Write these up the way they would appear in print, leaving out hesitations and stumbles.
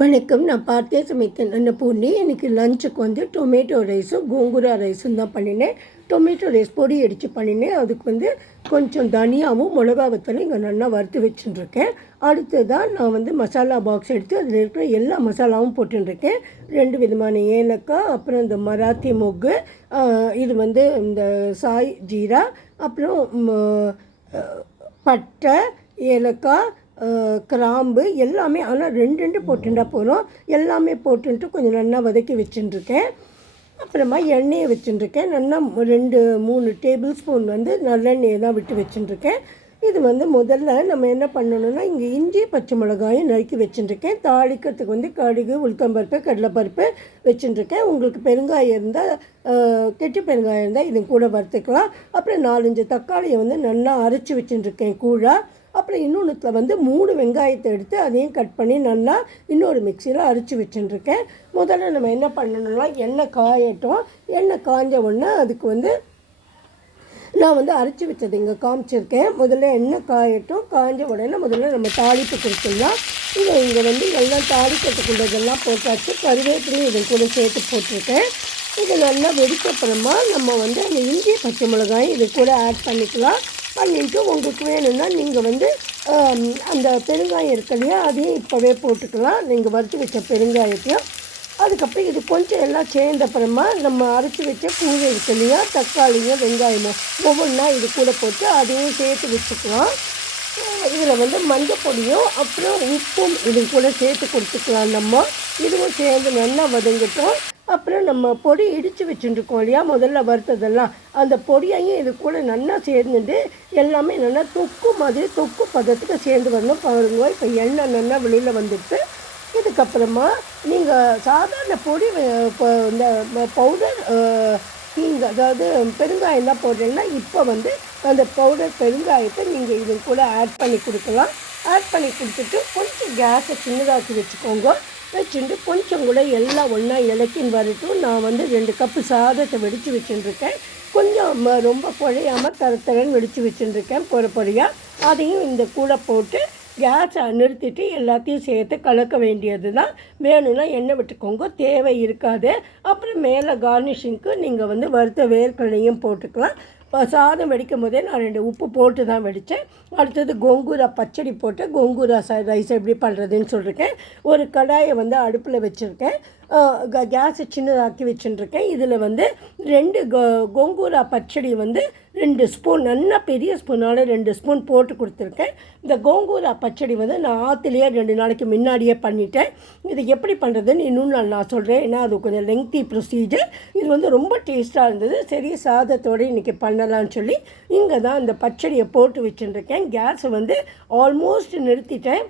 வணக்கம். நான் பார்த்தே சமைத்தேன் அன்னபூர்ணி. இன்றைக்கி லஞ்சுக்கு வந்து டொமேட்டோ ரைஸும் கோங்குரா ரைஸும் தான் பண்ணினேன். டொமேட்டோ ரைஸ் பொடி அடித்து பண்ணினேன். அதுக்கு வந்து கொஞ்சம் தனியாகவும் மிளகா வத்தலும் இங்கே நல்லா வறுத்து வச்சுட்டுருக்கேன். அடுத்ததான் நான் வந்து மசாலா பாக்ஸ் எடுத்து அதில் இருக்கிற எல்லா மசாலாவும் போட்டுருக்கேன். 2 விதமான ஏலக்காய், அப்புறம் இந்த மராத்தி மொக்கு, இது வந்து இந்த சாய் ஜீரா, அப்புறம் பட்டை, ஏலக்காய், கிராம்பு எல்லாமே. ஆனால் 2 போட்டுட்டா போகிறோம். எல்லாமே போட்டுன்ட்டு கொஞ்சம் நல்லா வதக்கி வச்சுட்டுருக்கேன். அப்புறமா எண்ணெயை வச்சுட்டுருக்கேன். நல்லா 2-3 டேபிள் ஸ்பூன் வந்து நல்லெண்ணெயை தான் விட்டு வச்சுட்டுருக்கேன். இது வந்து முதல்ல நம்ம என்ன பண்ணணும்னா, இங்கே இஞ்சி பச்சை மிளகாயும் நறுக்கி வச்சுட்டுருக்கேன். தாளிக்கிறதுக்கு வந்து கடுகு, உளுத்தம்பருப்பு, கடலைப்பருப்பு வச்சுட்டுருக்கேன். உங்களுக்கு பெருங்காயம் இருந்தால், கெட்டி பெருங்காயம் இருந்தால் இது கூட வறுத்துக்கலாம். அப்புறம் 4-5 தக்காளியை வந்து நல்லா அரைச்சி வச்சுட்டுருக்கேன் கூழாக. அப்புறம் இன்னொன்றுத்தில் வந்து 3 வெங்காயத்தை எடுத்து அதையும் கட் பண்ணி நல்லா இன்னொரு மிக்சியில் அரைச்சி வச்சுட்டுருக்கேன். முதல்ல நம்ம என்ன பண்ணணும்னா, எண்ணெய் காயட்டும். எண்ணெய் காஞ்ச உடனே அதுக்கு வந்து நான் வந்து அரைச்சி வச்சது இங்கே காமிச்சிருக்கேன். முதல்ல எண்ணெய் காயட்டும். காய்ஞ்ச உடனே முதல்ல நம்ம தாளிப்பு கொடுத்துடலாம். இங்கே வந்து எல்லாம் தாளிக்கிறதுக்குள்ளதெல்லாம் போட்டாச்சு. கருவேப்பிலையும் இதை கூட சேர்த்து போட்டிருக்கேன். இது நல்லா வெடிக்கப்புறமா நம்ம வந்து அந்த இஞ்சி பச்சை மிளகாயும் இது கூட ஆட் பண்ணிக்கலாம். பண்ணிவிட்டு உங்களுக்கு வேணும்னா நீங்கள் வந்து அந்த பெருங்காயம் இருக்கு இல்லையா, அதையும் இப்போவே போட்டுக்கலாம். நீங்கள் வறுத்து வச்ச பெருங்காயத்தையும். அதுக்கப்புறம் இது கொஞ்சம் எல்லாம் சேர்ந்தப்புறமா நம்ம அரைச்சி வச்ச கூழ் இருக்கு இல்லையா, தக்காளியும் வெங்காயமும் ஒவ்வொன்றா இது கூட போட்டு அதையும் சேர்த்து வச்சுக்கலாம். இதில் வந்து மஞ்சள் பொடியும் அப்புறம் உப்பும் இது கூட சேர்த்து கொடுத்துக்கலாம். நம்ம இதுவும் சேர்ந்து நல்லா வதங்கட்டும். அப்புறம் நம்ம பொடி இடித்து வச்சுட்டுருக்கோம் இல்லையா, முதல்ல வறுத்ததெல்லாம், அந்த பொடியையும் இது கூட நல்லா சேர்ந்துட்டு எல்லாமே நல்லா தொக்கு மாதிரி தொக்கு பதத்துக்கு சேர்ந்து வரணும். பாருங்க, இப்போ எண்ணெய் நல்லா வெளியில் வந்துட்டு இதுக்கப்புறமா நீங்கள் சாதாரண பொடி இந்த பவுடர் நீங்கள் அதாவது பெருங்காயம் தான் போடுறீங்கன்னா, இப்போ வந்து அந்த பவுடர் பெருங்காயத்தை நீங்கள் இது கூட ஆட் பண்ணி கொடுக்கலாம். ஆட் பண்ணி கொடுத்துட்டு கொஞ்சம் கேஸை சின்னதாக்கி வச்சுக்கோங்க. வச்சுட்டு கொஞ்சம் கூட எல்லாம் ஒன்றா இலக்கின்னு வரட்டும். நான் வந்து 2 கப்பு சாதத்தை வெடித்து வச்சுட்டுருக்கேன். கொஞ்சம் ரொம்ப குழையாமல் தரன்னு வெடித்து வச்சுட்டுருக்கேன் பொறியாக. அதையும் இந்த கூட போட்டு கேஸை நிறுத்திட்டு எல்லாத்தையும் சேர்த்து கலக்க வேண்டியது தான். வேணும்னா எண்ணெய் விட்டுக்கோங்க, தேவை இருக்காது. அப்புறம் மேலே கார்னிஷிங்க்கு நீங்கள் வந்து வறுத்த வேர்க்கடலையும் போட்டுக்கலாம். சாதம் வெடிக்கும் போதே நான் 2 உப்பு போட்டு தான் வெடித்தேன். அடுத்தது கோங்கூரா பச்சடி போட்டு கோங்கூரா ரைஸ் எப்படி பண்ணுறதுன்னு சொல்லியிருக்கேன். ஒரு கடாயை வந்து அடுப்பில் வச்சுருக்கேன். கேஸை சின்னதாக்கி வச்சுட்டுருக்கேன். இதில் வந்து 2 கோங்கூரா பச்சடி வந்து 2 ஸ்பூன், நல்லா பெரிய ஸ்பூனால் 2 ஸ்பூன் போட்டு கொடுத்துருக்கேன். இந்த கோங்கூரா பச்சடி வந்து நான் ஆற்றுலேயே 2 நாளைக்கு முன்னாடியே பண்ணிட்டேன். இது எப்படி பண்ணுறதுன்னு இன்னும் நான் சொல்கிறேன். ஏன்னா அது கொஞ்சம் லெங்க்தி ப்ரொசீஜர். இது வந்து ரொம்ப டேஸ்ட்டாக இருந்தது. சரி, சாதத்தோடு இன்றைக்கி பண்ணலான்னு சொல்லி இங்கே தான் இந்த பச்சடியை போட்டு வச்சுட்டுருக்கேன். கேஸை வந்து ஆல்மோஸ்ட் நிறுத்திட்டேன்.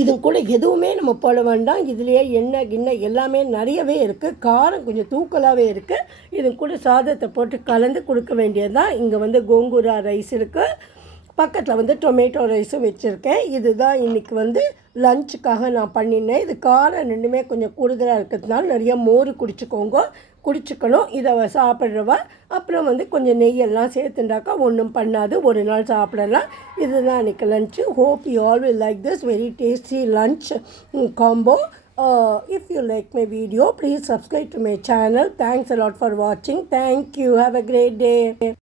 இது கூட எதுவுமே நம்ம போட வேண்டாம். இதுலேயே எண்ணெய் எல்லாமே நிறையவே இருக்குது. காரம் கொஞ்சம் தூக்கலாகவே இருக்குது. இது கூட சாதத்தை போட்டு கலந்து கொடுக்க வேண்டியது தான். இங்கே வந்து கோங்கூரா ரைஸ் இருக்குது. பக்கத்தில் வந்து டொமேட்டோ ரைஸும் வச்சுருக்கேன். இதுதான் இன்றைக்கி வந்து லஞ்சுக்காக நான் பண்ணினேன். இது காரம் 2மே கொஞ்சம் கூடுதலாக இருக்கிறதுனால நிறைய மோர் குடிச்சுக்கணும் இதை சாப்பிட்றவா. அப்புறம் வந்து கொஞ்சம் நெய்யெல்லாம் சேர்த்துண்டாக்கா ஒன்றும் பண்ணாது, ஒரு நாள் சாப்பிடலாம். இதுதான் இன்றைக்கி lunch. Hope you all will like this very tasty lunch combo. If you like my video, please subscribe to my channel. Thanks a lot for watching. Thank you. Have a great day.